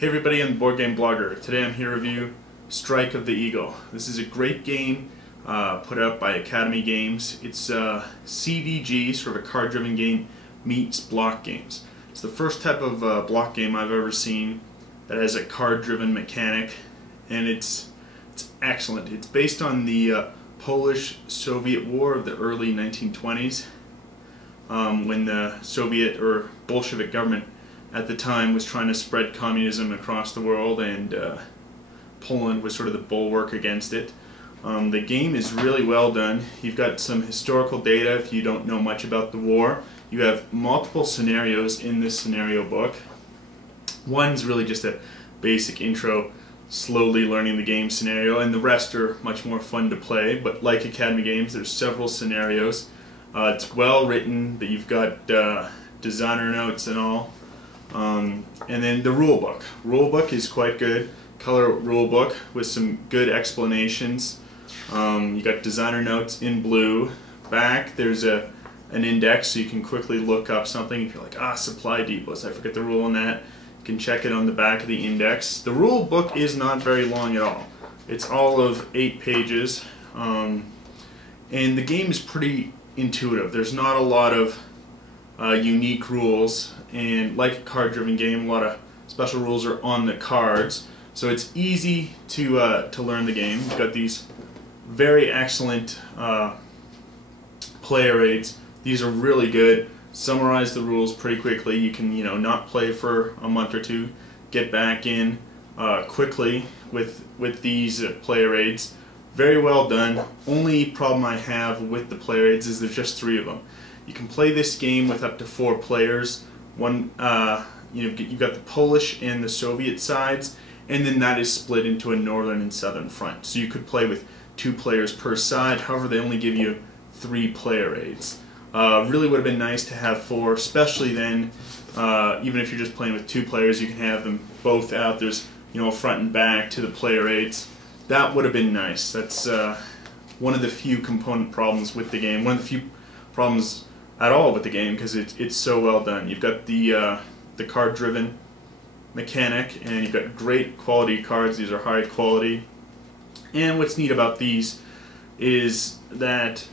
Hey everybody, I'm the Board Game Blogger. Today I'm here to review Strike of the Eagle. This is a great game put out by Academy Games. It's CVG, sort of a card-driven game, meets block games. It's the first type of block game I've ever seen that has a card-driven mechanic, and it's excellent. It's based on the Polish-Soviet War of the early 1920s, when the Soviet or Bolshevik government at the time was trying to spread communism across the world, and Poland was sort of the bulwark against it. The game is really well done. You've got some historical data if you don't know much about the war. You have multiple scenarios in this scenario book. One's really just a basic intro, slowly learning the game scenario, and the rest are much more fun to play. But like Academy Games, there's several scenarios. It's well written, that you've got designer notes and all. And then the rule book. Rule book is quite good. Color rule book with some good explanations. You got designer notes in blue. Back there's an index so you can quickly look up something. If you're like, supply depots, I forget the rule on that. You can check it on the back of the index. The rule book is not very long at all. It's all of 8 pages. And the game is pretty intuitive. There's not a lot of unique rules, and like a card-driven game, a lot of special rules are on the cards, so it's easy to learn the game. You've got these very excellent player aids. These are really good. Summarize the rules pretty quickly. You can not play for a month or two, get back in quickly with these player aids. Very well done. Only problem I have with the player aids is there's just 3 of them. You can play this game with up to 4 players. You've got the Polish and the Soviet sides, and then that is split into a northern and southern front. So you could play with 2 players per side. However, they only give you 3 player aids. Really would have been nice to have 4, especially then. Even if you're just playing with 2 players, you can have them both out. There's a front and back to the player aids. That would have been nice. That's one of the few component problems with the game. One of the few problems at all with the game, because it's so well done. You've got the card-driven mechanic, and you've got great quality cards. These are high quality. And what's neat about these is that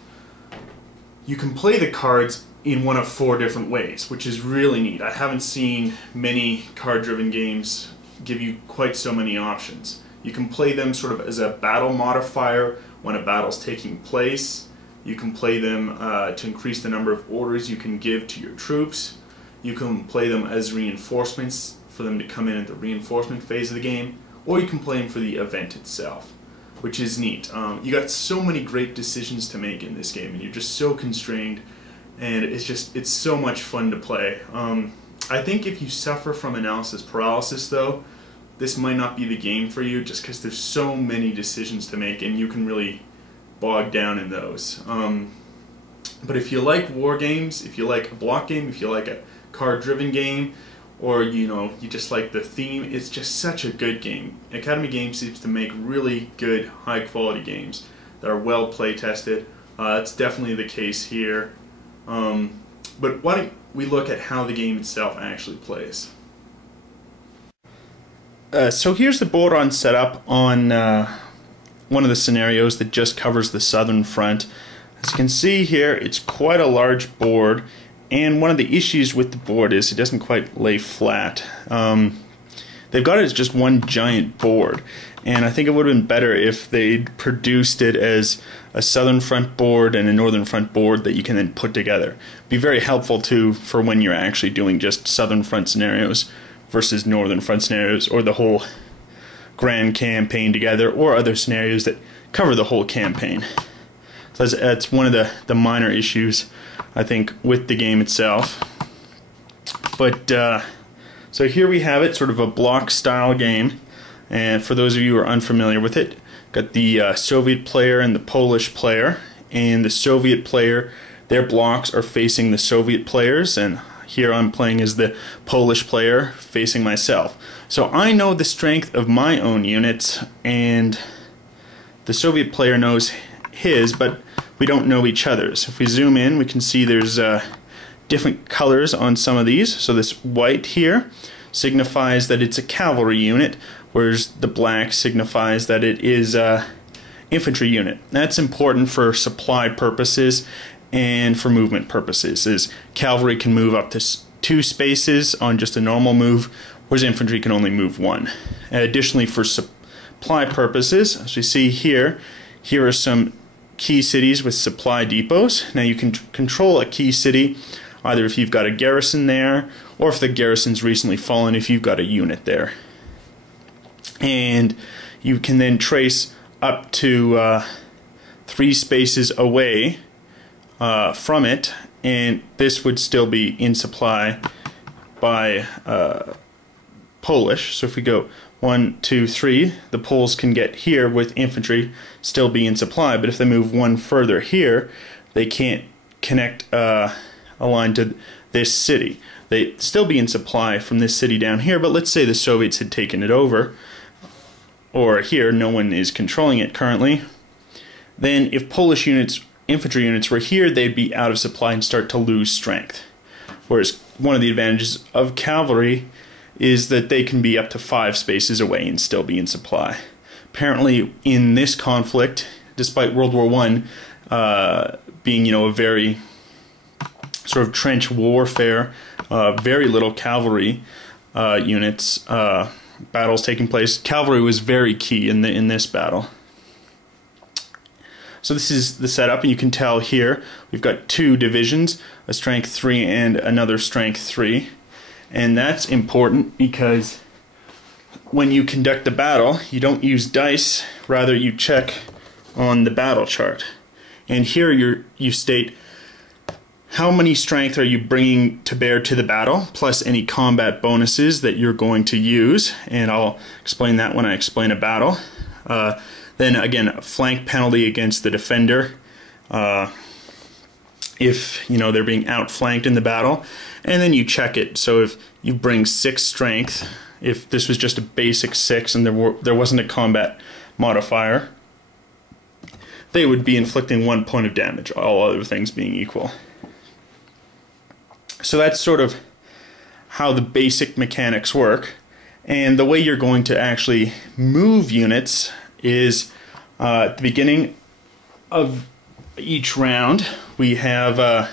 you can play the cards in one of 4 different ways, which is really neat. I haven't seen many card-driven games give you quite so many options. You can play them sort of as a battle modifier when a battle's taking place. You can play them to increase the number of orders you can give to your troops. You can play them as reinforcements for them to come in at the reinforcement phase of the game, or you can play them for the event itself, which is neat. You got so many great decisions to make in this game, and you're just so constrained, and it's so much fun to play. I think if you suffer from analysis paralysis, though, this might not be the game for you, just because there's so many decisions to make, and you can really bog down in those. But if you like war games, if you like a block game, if you like a card-driven game, or you just like the theme, it's just such a good game. Academy Games seems to make really good, high-quality games that are well play-tested. That's definitely the case here. But why don't we look at how the game itself actually plays. So here's the board on setup on one of the scenarios that just covers the southern front. As you can see here, it's quite a large board, and one of the issues with the board is it doesn't quite lay flat. They've got it as just one giant board, and I think it would have been better if they'd produced it as a southern front board and a northern front board that you can then put together. It'd be very helpful too for when you're actually doing just southern front scenarios versus northern front scenarios, or the whole grand campaign together, or other scenarios that cover the whole campaign. So that's one of the minor issues, I think, with the game itself. But so here we have it, sort of a block style game, and for those of you who are unfamiliar with it, got the Soviet player and the Polish player, and the Soviet player, their blocks are facing the Soviet players, and here I'm playing as the Polish player facing myself. So I know the strength of my own units, and the Soviet player knows his, but we don't know each other's. If we zoom in, we can see there's different colors on some of these. So this white here signifies that it's a cavalry unit, whereas the black signifies that it is a infantry unit. That's important for supply purposes and for movement purposes, as cavalry can move up to 2 spaces on just a normal move, whereas infantry can only move 1. Additionally, for supply purposes, as we see here, here are some key cities with supply depots. Now you can control a key city either if you've got a garrison there, or if the garrison's recently fallen, if you've got a unit there. And you can then trace up to 3 spaces away from it, and this would still be in supply by Polish. So if we go 1, 2, 3, the Poles can get here with infantry, still be in supply, but if they move 1 further here, they can't connect a line to this city. They'd still be in supply from this city down here, but let's say the Soviets had taken it over, or here, no one is controlling it currently. Then if Polish units, infantry units were here, they'd be out of supply and start to lose strength. Whereas one of the advantages of cavalry is that they can be up to 5 spaces away and still be in supply. Apparently in this conflict, despite World War I being, you know, a very sort of trench warfare, very little cavalry units, battles taking place, cavalry was very key in this battle. So this is the setup, and you can tell here we've got 2 divisions, a strength 3 and another strength 3. And that's important because when you conduct the battle, you don't use dice, rather you check on the battle chart. And here you state how many strength are you bringing to bear to the battle, plus any combat bonuses that you're going to use, and I'll explain that when I explain a battle. Then again, a flank penalty against the defender if you know they're being outflanked in the battle, and then you check it. So if you bring 6 strength, if this was just a basic 6 and there wasn't a combat modifier, they would be inflicting 1 point of damage, all other things being equal. So that's sort of how the basic mechanics work, and the way you're going to actually move units is at the beginning of each round we have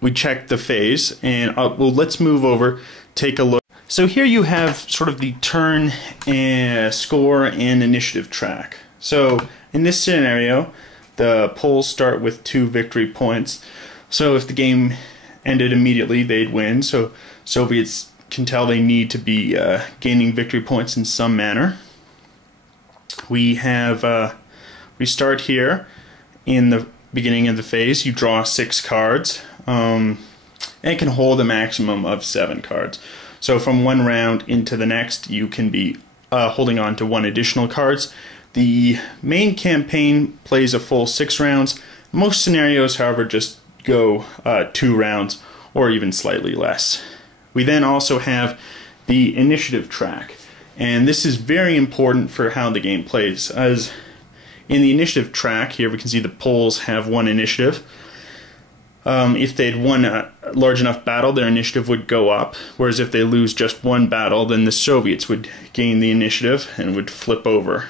we check the phase, and well, let's move over, take a look. So here you have sort of the turn and score and initiative track. So in this scenario, the Poles start with 2 victory points. So if the game ended immediately, they'd win. So Soviets can tell they need to be gaining victory points in some manner. We have we start here in the beginning of the phase. You draw 6 cards, and it can hold a maximum of 7 cards. So from one round into the next, you can be holding on to 1 additional cards. The main campaign plays a full 6 rounds. Most scenarios, however, just go 2 rounds or even slightly less. We then also have the initiative track, and this is very important for how the game plays, as in the initiative track here we can see the Poles have 1 initiative. If they'd won a large enough battle, their initiative would go up, whereas if they lose just 1 battle, then the Soviets would gain the initiative and would flip over.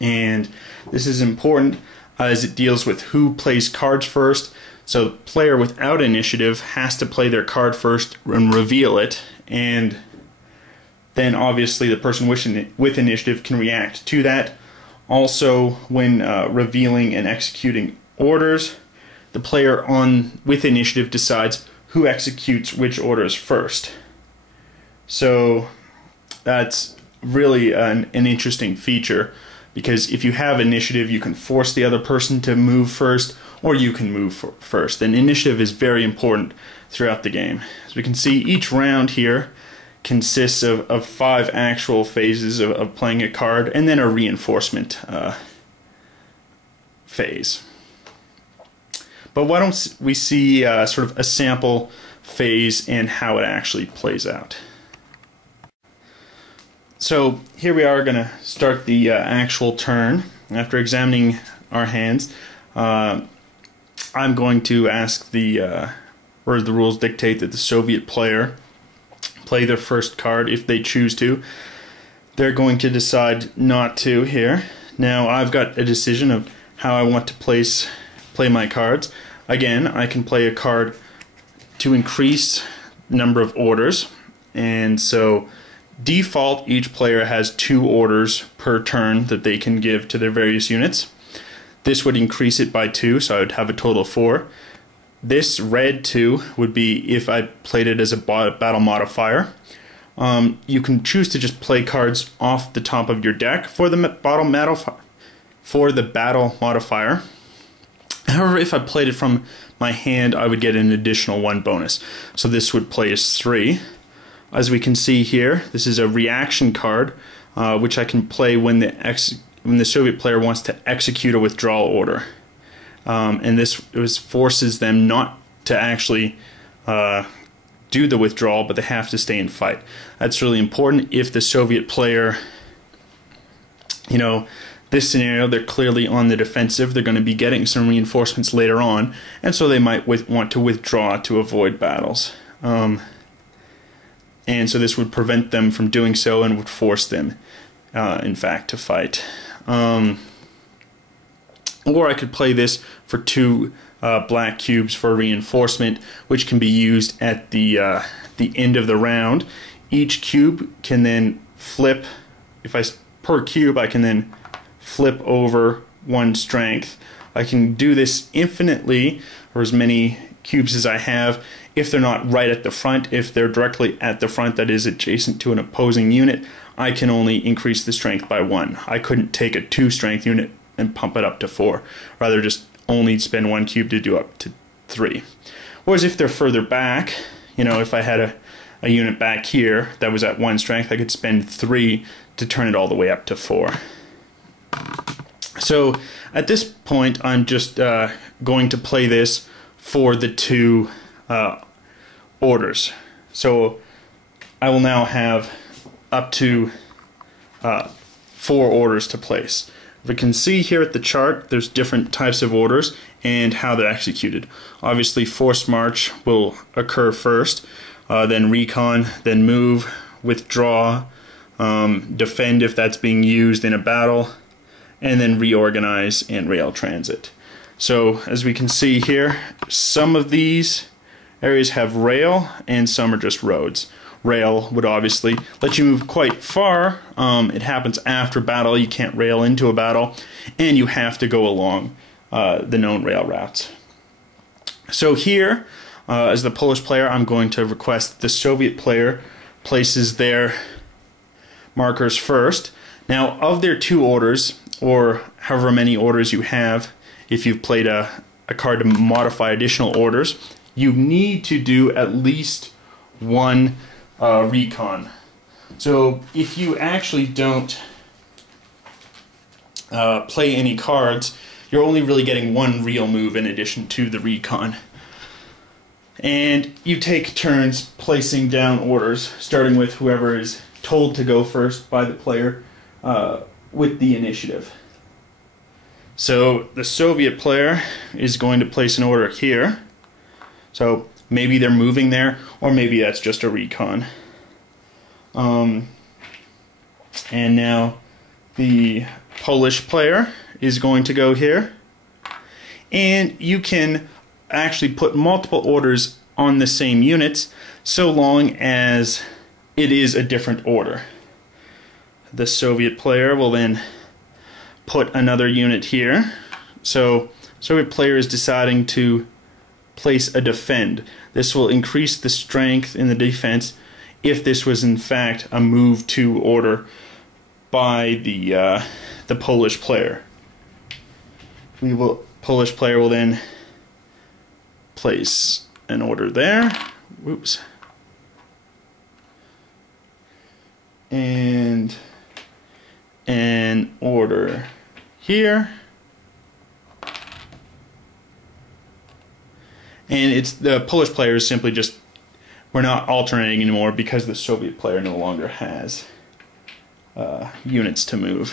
And this is important as it deals with who plays cards first. So the player without initiative has to play their card first and reveal it, and then obviously the person with initiative can react to that. Also, when revealing and executing orders, the player with initiative decides who executes which orders first. So that's really an interesting feature, because if you have initiative, you can force the other person to move first, or you can move first. And initiative is very important throughout the game. As we can see, each round here consists of 5 actual phases of playing a card, and then a reinforcement phase. But why don't we see sort of a sample phase and how it actually plays out. So here we are going to start the actual turn. After examining our hands, I'm going to ask or the rules dictate that the Soviet player play their first card if they choose to. They're going to decide not to here. Now I've got a decision of how I want to play my cards. Again, I can play a card to increase number of orders, and so default each player has 2 orders per turn that they can give to their various units. This would increase it by 2, so I would have a total of 4. This red 2 would be if I played it as a battle modifier. You can choose to just play cards off the top of your deck for the battle modifier. However, if I played it from my hand, I would get an additional 1 bonus. So this would play as 3. As we can see here, this is a reaction card, which I can play when the Soviet player wants to execute a withdrawal order. And this forces them not to actually do the withdrawal, but they have to stay and fight. That's really important. If the Soviet player, this scenario, they're clearly on the defensive, they're going to be getting some reinforcements later on, and so they might want to withdraw to avoid battles. And so this would prevent them from doing so and would force them, in fact, to fight. Or I could play this for 2 black cubes for reinforcement, which can be used at the end of the round. Each cube can then flip. Per cube, I can then flip over 1 strength. I can do this infinitely, or as many cubes as I have, if they're not right at the front. If they're directly at the front, that is adjacent to an opposing unit, I can only increase the strength by 1. I couldn't take a 2 strength unit and pump it up to 4. Rather just only spend 1 cube to do up to 3. Whereas if they're further back, if I had a unit back here that was at 1 strength, I could spend 3 to turn it all the way up to 4. So at this point, I'm just going to play this for the 2 orders. So I will now have up to 4 orders to place. We can see here at the chart there's different types of orders and how they're executed. Obviously forced march will occur first, then recon, then move, withdraw, defend if that's being used in a battle, and then reorganize and rail transit. So as we can see here, some of these areas have rail and some are just roads. Rail would obviously let you move quite far. It happens after battle. You can't rail into a battle, and you have to go along the known rail routes. So here, as the Polish player, I'm going to request the Soviet player places their markers first. Now, of their 2 orders, or however many orders you have, if you've played a card to modify additional orders, you need to do at least 1 recon. So if you actually don't play any cards, you're only really getting 1 real move in addition to the recon. And you take turns placing down orders, starting with whoever is told to go first by the player with the initiative. So the Soviet player is going to place an order here. So maybe they're moving there, or maybe that's just a recon. And now the Polish player is going to go here. And you can actually put multiple orders on the same units so long as it is a different order. The Soviet player will then put another unit here. So Soviet player is deciding to place a defend. This will increase the strength in the defense if this was in fact a move to order by the Polish player. Polish player will then place an order there. Whoops. And an order here. And it's the Polish player is simply just, we're not alternating anymore because the Soviet player no longer has units to move.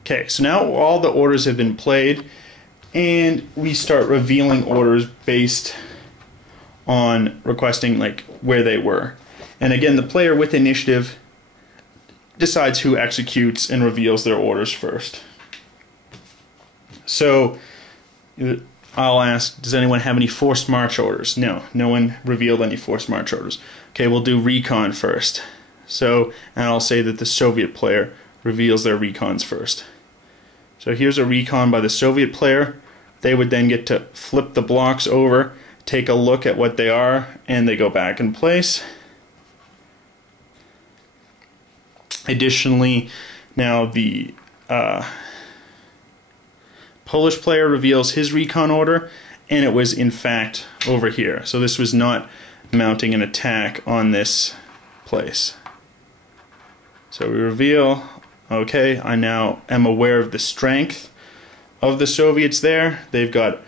Okay, so now all the orders have been played, and we start revealing orders based on requesting like where they were. And again, the player with initiative decides who executes and reveals their orders first. So I'll ask, does anyone have any forced march orders? No, no one revealed any forced march orders. Okay, we'll do recon first. So, and I'll say that the Soviet player reveals their recons first. So here's a recon by the Soviet player. They would then get to flip the blocks over, take a look at what they are, and they go back in place. Additionally, now the Polish player reveals his recon order, and it was in fact over here. So this was not mounting an attack on this place. So we reveal, okay, I now am aware of the strength of the Soviets there. They've got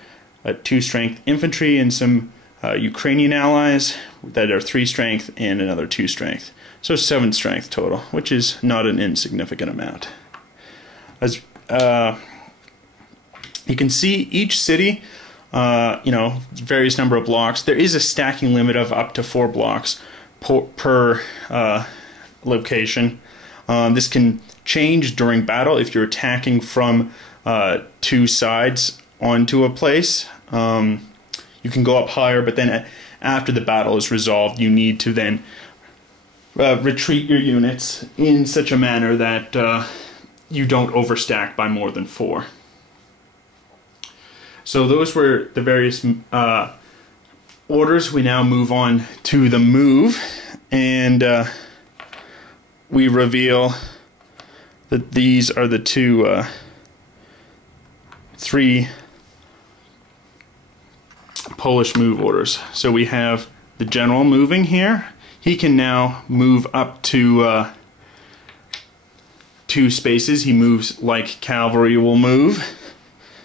a 2 strength infantry and some Ukrainian allies that are 3 strength and another 2 strength. So 7 strength total, which is not an insignificant amount. As you can see, each city, various number of blocks. There is a stacking limit of up to 4 blocks per location. This can change during battle if you're attacking from 2 sides onto a place. You can go up higher, but then after the battle is resolved, you need to then retreat your units in such a manner that you don't overstack by more than 4. So those were the various orders. We now move on to the move, and we reveal that these are the 3 Polish move orders. So we have the general moving here. He can now move up to 2 spaces. He moves like cavalry will move.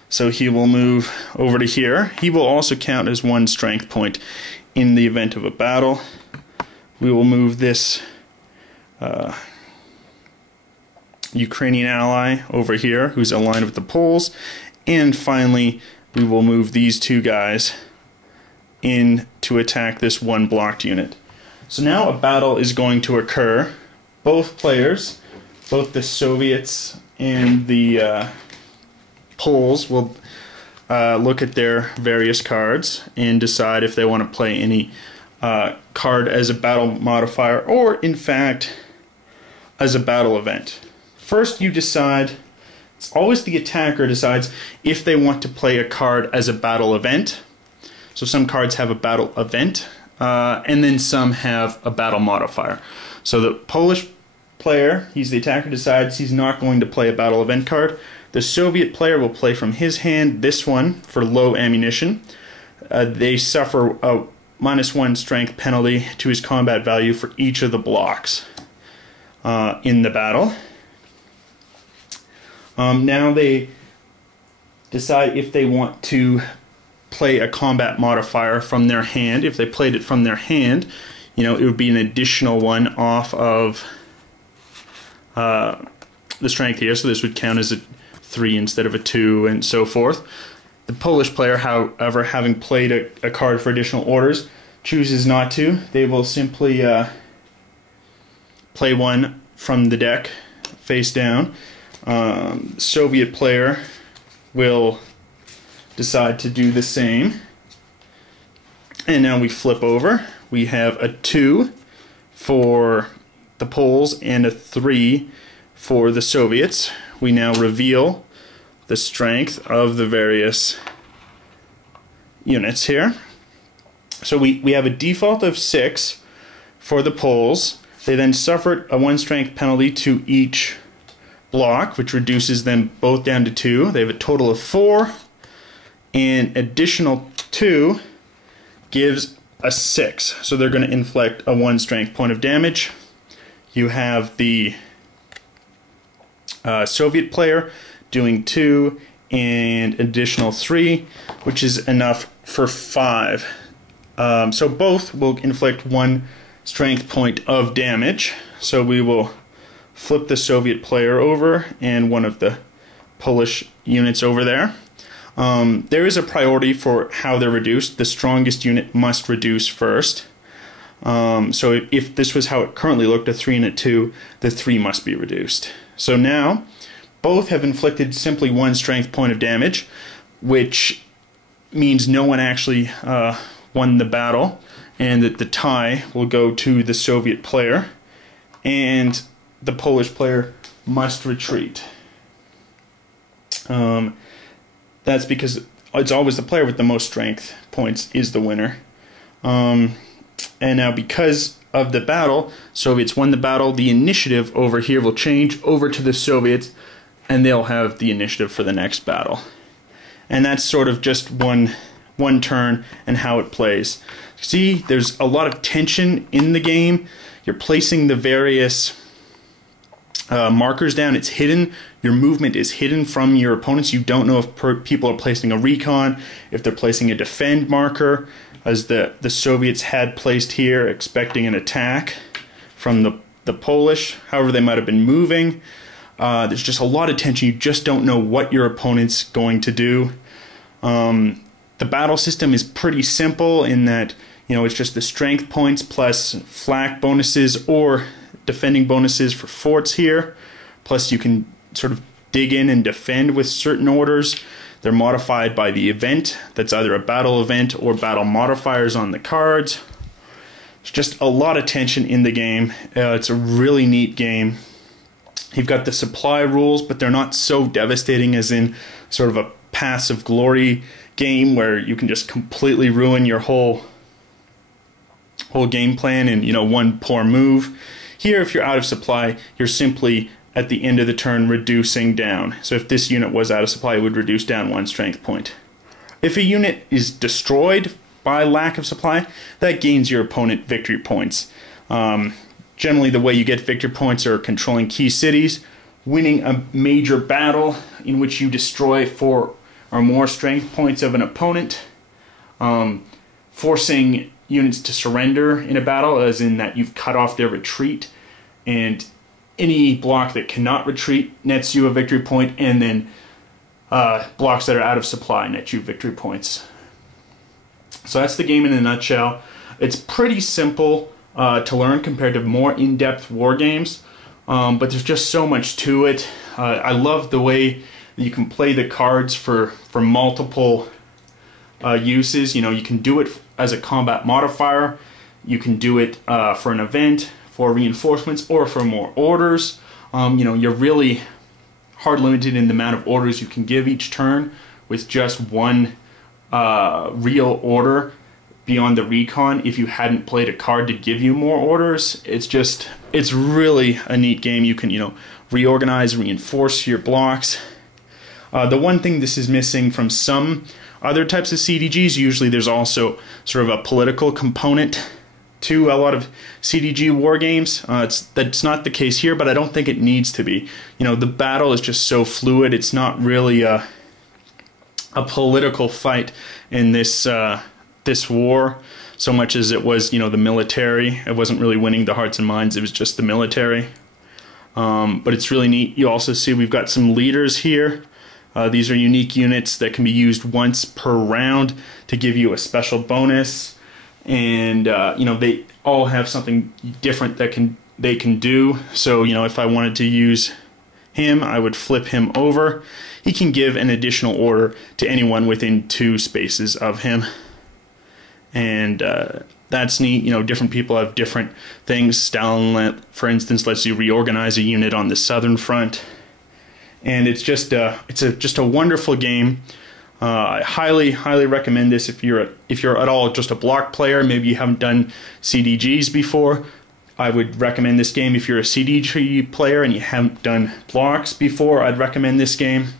So he will move over to here. He will also count as 1 strength point in the event of a battle. We will move this Ukrainian ally over here, who's aligned with the Poles. And finally, we will move these 2 guys in to attack this 1 blocked unit. So now a battle is going to occur. Both players, both the Soviets and the Poles, will look at their various cards and decide if they want to play any card as a battle modifier or, in fact, as a battle event. First, you decide, it's always the attacker decides if they want to play a card as a battle event. So some cards have a battle event, and then some have a battle modifier. So the Polish player, he's the attacker, decides he's not going to play a battle event card. The Soviet player will play from his hand this one for low ammunition. They suffer a -1 strength penalty to his combat value for each of the blocks in the battle. Now they decide if they want to play a combat modifier from their hand. If they played it from their hand, it would be an additional one off of the strength here. So this would count as a 3 instead of a 2, and so forth. The Polish player, however, having played a card for additional orders, chooses not to. They will simply play one from the deck, face down. Soviet player will decide to do the same. And now we flip over. We have a 2 for the Poles and a 3 for the Soviets. We now reveal the strength of the various units here. So we have a default of 6 for the Poles. They then suffered a 1 strength penalty to each block, which reduces them both down to 2. They have a total of 4, and additional 2 gives a 6. So they're going to inflict a 1 strength point of damage. You have the Soviet player doing 2 and additional 3, which is enough for 5. So both will inflict 1 strength point of damage. So we will flip the Soviet player over and one of the Polish units over there. There is a priority for how they're reduced. The strongest unit must reduce first. So if this was how it currently looked, a 3 and a 2, the 3 must be reduced. So now, both have inflicted simply 1 strength point of damage, which means no one actually won the battle, and that the tie will go to the Soviet player, and the Polish player must retreat. That's because it's always the player with the most strength points is the winner. And now because of the battle, Soviets won the battle, the initiative over here will change over to the Soviets, and they'll have the initiative for the next battle. And that's sort of just one turn and how it plays. See, there's a lot of tension in the game. You're placing the various markers down. It's hidden. Your movement is hidden from your opponents. You don't know if people are placing a recon, if they're placing a defend marker, as the Soviets had placed here, expecting an attack from the Polish. However, they might have been moving. There's just a lot of tension. You just don't know what your opponent's going to do. The battle system is pretty simple in that, you know, it's just the strength points plus flak bonuses or defending bonuses for forts here. Plus you can sort of dig in and defend with certain orders. They're modified by the event. That's either a battle event or battle modifiers on the cards. There's just a lot of tension in the game. It's a really neat game. You've got the supply rules, but they're not so devastating as in sort of a paths of glory game where you can just completely ruin your whole game plan in, you know, one poor move. Here, if you're out of supply, you're simply at the end of the turn reducing down. So if this unit was out of supply, it would reduce down 1 strength point. If a unit is destroyed by lack of supply, that gains your opponent victory points. Generally, the way you get victory points are controlling key cities, winning a major battle in which you destroy 4 or more strength points of an opponent, forcing units to surrender in a battle, as in that you've cut off their retreat, and any block that cannot retreat nets you a victory point, and then blocks that are out of supply net you victory points. So that's the game in a nutshell. It's pretty simple to learn compared to more in-depth war games, but there's just so much to it. I love the way that you can play the cards for multiple uses. You know, you can do it as a combat modifier, you can do it for an event, for reinforcements, or for more orders. You know, you're really hard limited in the amount of orders you can give each turn with just one real order beyond the recon. If you hadn't played a card to give you more orders, it's really a neat game. You can, you know, reorganize, reinforce your blocks. The one thing this is missing from some other types of CDGs, usually there's also sort of a political component to a lot of CDG war games. That's not the case here, but I don't think it needs to be. You know, the battle is just so fluid. It's not really a political fight in this this war so much as it was, you know, the military. It wasn't really winning the hearts and minds. It was just the military. But it's really neat. You also see we've got some leaders here. These are unique units that can be used once per round to give you a special bonus, and you know, they all have something different that they can do. So, you know, if I wanted to use him, I would flip him over. He can give an additional order to anyone within 2 spaces of him, and that's neat. You know, different people have different things. Stalin, for instance, lets you reorganize a unit on the southern front. And it's just a wonderful game. I highly recommend this if you're at all just a block player. Maybe you haven't done CDGs before. I would recommend this game. If you're a CDG player and you haven't done blocks before, I'd recommend this game.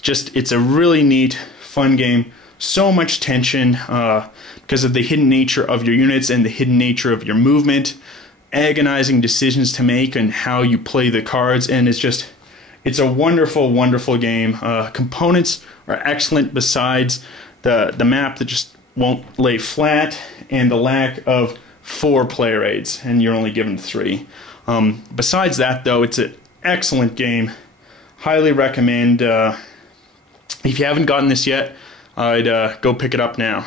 It's a really neat, fun game. So much tension because of the hidden nature of your units and the hidden nature of your movement. Agonizing decisions to make and how you play the cards, and it's a wonderful, wonderful game. Components are excellent besides the map that just won't lay flat and the lack of 4 player aids, and you're only given 3. Besides that, though, it's an excellent game. Highly recommend If you haven't gotten this yet, I'd go pick it up now.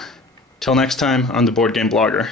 Till next time, I'm the Board Game Blogger.